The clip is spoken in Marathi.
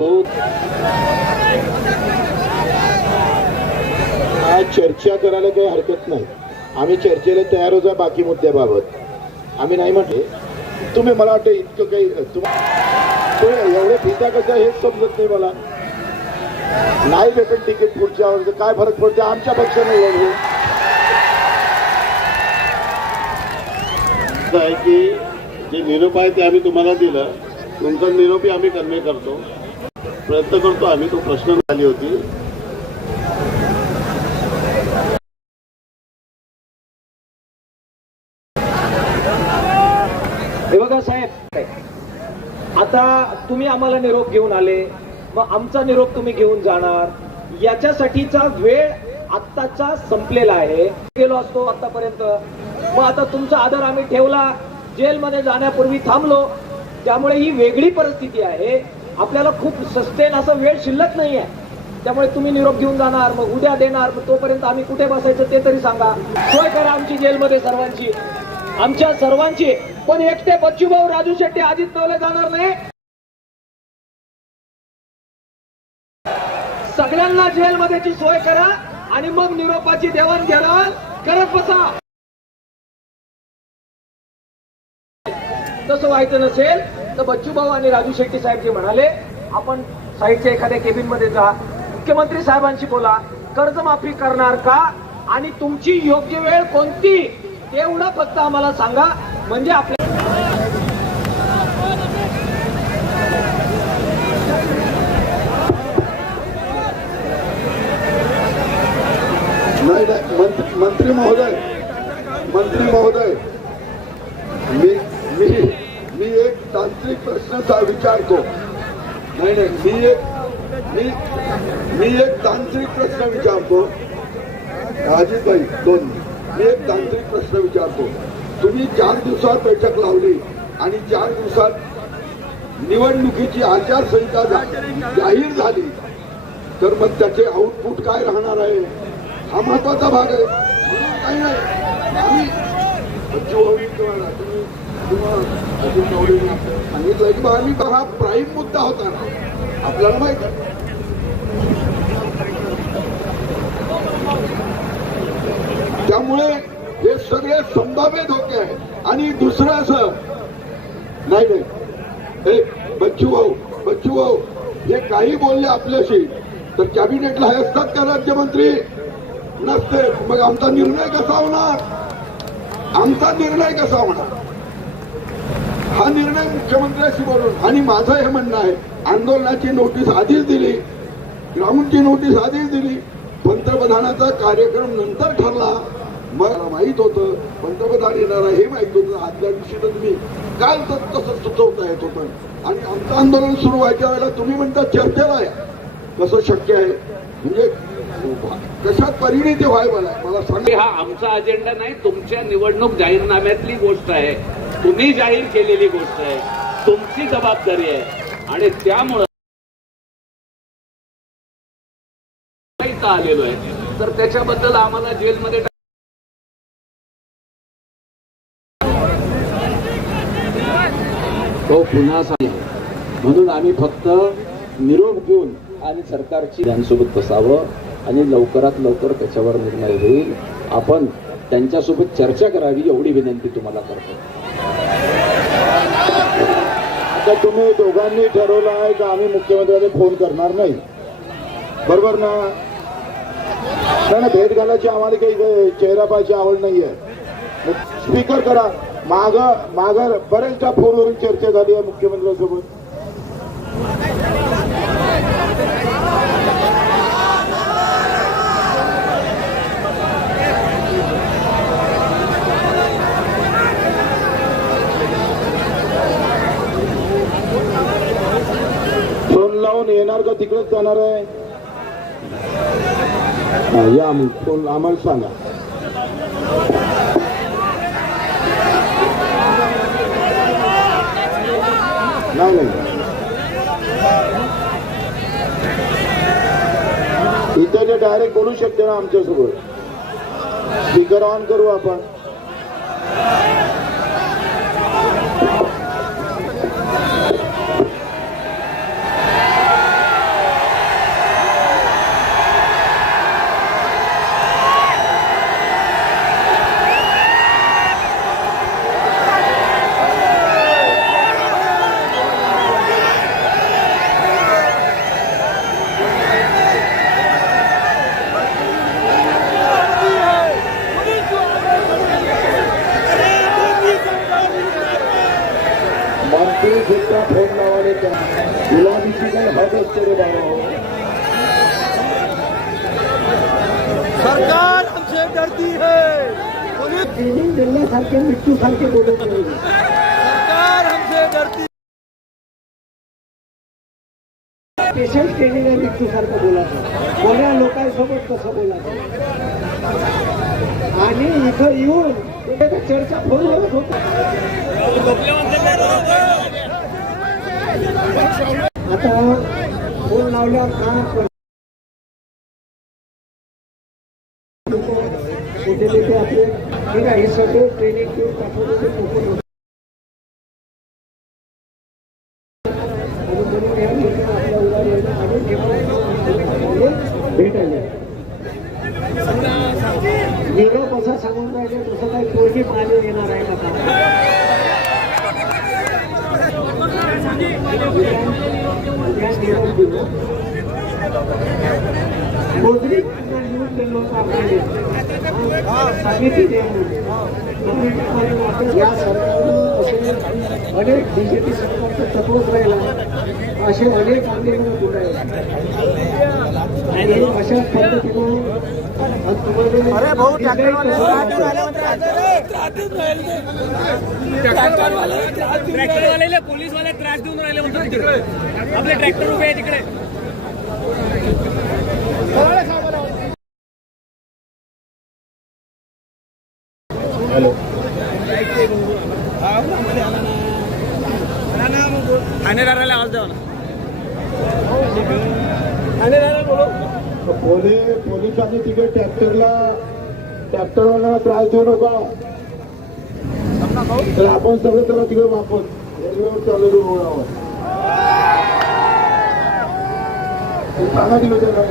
आज चर्चा करायला काही हरकत नाही. आम्ही चर्चेला तयार होता बाकी मुद्द्याबाबत. आम्ही नाही म्हटले. तुम्ही मला वाटतं इतकं काही तुम- एवढे फिता कसं हेच समजत नाही मला. नाही भेटत तिकीट पुढच्या वर्षी. काय फरक पडतो? आमच्या पक्षाने लढू आहे की जे निरोप आहे ते आम्ही तुम्हाला दिलं. तुमचा निरोपही आम्ही कन्वे करतो. प्रयत्न करतो. आम्ही तो प्रश्न झाली होती. हे बघा साहेब. आता तुम्ही आम्हाला निरोप घेऊन आले. मग आमचा निरोप तुम्ही घेऊन जाणार. याच्यासाठीचा वेळ आत्ताचा संपलेला आहे. गेलो असतो आतापर्यंत मग आता तुमचा आदर आम्ही ठेवला. जेलमध्ये जाण्यापूर्वी थांबलो. त्यामुळे ही वेगळी परिस्थिती आहे. आपल्याला खूप सस्टेन असा वेळ शिल्लक नाही आहे त्यामुळे तुम्ही निरोप घेऊन जाणार मग उद्या देणार मग तोपर्यंत आम्ही कुठे बसायचं ते तरी सांगा. सोय करा आमची जेलमध्ये सर्वांची. आमच्या सर्वांची. पण एकटे बच्चूभाऊ राजू शेट्टी आधीच नवले जाणार नाही. सगळ्यांना जेलमध्येची सोय करा आणि मग निरोपाची देवाणघेवाण करत बसा. तसं व्हायचं नसेल तर बच्चूभाऊ आणि राजू शेट्टी साहेब जे म्हणाले आपण साईडच्या एखाद्या केबिनमध्ये जा मुख्यमंत्री साहेबांशी बोला कर्जमाफी करणार का आणि तुमची योग्य वेळ कोणती? तेवढं फक्त आम्हाला सांगा. म्हणजे आपल्या नाही नाही मंत्री मंत्री महोदय. मंत्री महोदय मी मी मी एक तांत्रिक विचारतो नाही नाही मी एक मी मी एक तांत्रिक प्रश्न विचारतो. राजीताई दोन मी एक तांत्रिक प्रश्न विचारतो. तुम्ही चार दिवसात बैठक लावली आणि चार दिवसात निवडणुकीची आचारसंहिता जाहीर झाली. तर मग त्याचे आउटपुट काय राहणार आहे? हा महत्त्वाचा भाग आहे. काही नाही. आम्ही किंवा अजून किंवा सांगितलं की हा प्राईम मुद्दा होता ना. आपल्याला माहीत आहे. त्यामुळे हे सगळे संभाव्य धोके आहेत. आणि दुसरं असं नाही नाही. हे बच्चू भाऊ बच्चू भाऊ हे काही बोलले आपल्याशी तर कॅबिनेटला हे असतात का राज्यमंत्री? नसते मग आमचा निर्णय कसा होणार? आमचा निर्णय कसा होणार? हा निर्णय मुख्यमंत्र्याशी बोलून आणि माझं हे म्हणणं आहे आंदोलनाची नोटीस आधीच दिली ग्राउंडची नोटीस आधीच दिली पंतप्रधानाचा कार्यक्रम नंतर ठरला. मला माहीत होतं पंतप्रधान येणार आहे हे माहीत होतं. आदल्या दिवशी तर तुम्ही काल तर तसं सुचवता येत होतं आणि आमचं आंदोलन सुरू व्हायच्या वेळेला तुम्ही म्हणता चर्चेला आहे कसं शक्य आहे? म्हणजे कशात परिणिती व्हाय मला? मला सांगा. हा आमचा अजेंडा नाही तुमच्या निवडणूक जाहीरनाम्यातली गोष्ट आहे. तुम्ही जाहीर केलेली गोष्ट आहे. तुमची जबाबदारी आहे. आणि त्यामुळं आलेलो आहे. तर त्याच्याबद्दल आम्हाला जेलमध्ये तो पुन्हा म्हणून आम्ही फक्त निरोप घेऊन आणि सरकारची त्यांसोबत बसावं आणि लवकरात लवकर त्याच्यावर निर्णय होईल. आपण त्यांच्यासोबत चर्चा करावी एवढी विनंती तुम्हाला करतो. आता तुम्ही दोघांनी ठरवलं आहे का आम्ही मुख्यमंत्र्यांनी फोन करणार नाही? बरोबर ना? नाही ना भेट घालायची आम्हाला काही चेहरा पाहायची आवड नाहीये. स्पीकर करा. माग माग बरेचदा फोनवरून चर्चा झाली आहे मुख्यमंत्र्यांसोबत फोन लावून येणार का तिकडेच जाणार आहे. या मग फोन आम्हाला सांगा. नाही नाही. इथं जे डायरेक्ट बोलू शकते ना आमच्यासोबत. स्पीकर ऑन करू आपण. नावाने नावाने गुलाबीची काही हट असते रे बाबा सरकार हमसे डरती है। ट्रेनिंग दिल्यासारखे मृत्यू सारखे बोलत सरकार हमसे डरती पेशंट केलेल्या आहे मृत्यू सारखं बोलायचं कोण्या लोकांसोबत कसं बोलायचं आणि इथं येऊन एका चर्चा फोनवरच होता. आता फोन लावल्यावर काय पण कुठे तिथे आपले ठीक आहे हे सगळे ट्रेनिंग घेऊन भेटायला. निरोप असा सांगून राहिले तसं काही पोरगी पाहिले येणार आहे का उद्या निरोप निवडून दिलो समिती या सरकारनं असे अनेक बीजेपी सरकारचं तत्वच राहिला असे अनेक आंदोलन कुठे आणि अशा पद्धतीनं अरे भाऊ? ट्रॅक्टरवाल्याला पोलीसवाले त्रास देऊन राहिले म्हणतात तिकडे. आपले ट्रॅक्टर उभे आहे तिकडे. ठाणेदाराला आवाज द्यावा ना. ठाणेदाराला बोलो पोलीस पोलिसांनी तिकडे ट्रॅक्टरला ट्रॅक्टरवाला त्रास देऊ नका तर आपण सगळं त्याला तिकडे वापर रेल्वेवर चालू रुग्णावर सांगा तिकडे त्याला